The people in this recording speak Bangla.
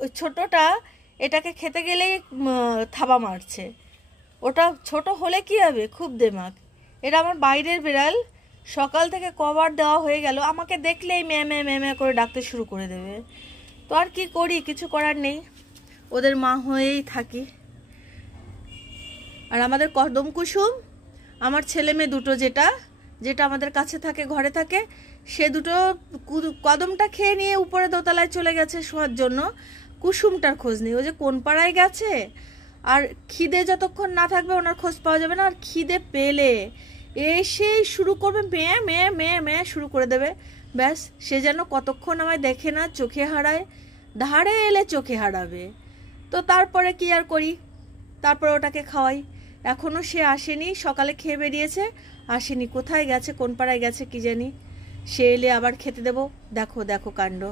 ওই ছোটটা এটাকে খেতে গেলেই থাবা মারছে। ওটা ছোট হলে কি হবে, খুব দেমাক। এটা আমার বাইরের বিড়াল, সকাল থেকে কভার দেওয়া হয়ে গেল, আমাকে দেখলেই ম্যাঁ ম্যাঁ ম্যাঁ ম্যাঁ করে ডাকতে শুরু করে দেবে। তো আর কি করি, কিছু করার নেই, ওদের মা হয়েই থাকি। আর আমাদের কদম কুসুম, আমার ছেলে মেয়ে দুটো যেটা যেটা আমাদের কাছে থাকে, ঘরে থাকে, সে দুটো কদমটা খেয়ে নিয়ে উপরে দোতলায় চলে গেছে শোয়ার জন্য। কুসুমটার খোঁজ নেই, ও যে কোন পাড়ায় গেছে। আর খিদে যতক্ষণ না থাকবে ওনার খোঁজ পাওয়া যাবে না। আর খিদে পেলে এসেই শুরু করবে, মেয়ে মেয়ে মেয়ে মেয়ে শুরু করে দেবে। ব্যাস, সে যেন কতক্ষণ আমায় দেখে না, চোখে হারায়, ধারে এলে চোখে হারাবে। তো তারপরে কি আর করি, তারপরে ওটাকে খাওয়াই। এখনও সে আসেনি, সকালে খেয়ে বেরিয়েছে, আসেনি, কোথায় গেছে, কোন পাড়ায় গেছে কি জানি। সে এলে আবার খেতে দেবো। দেখো দেখো কাণ্ড।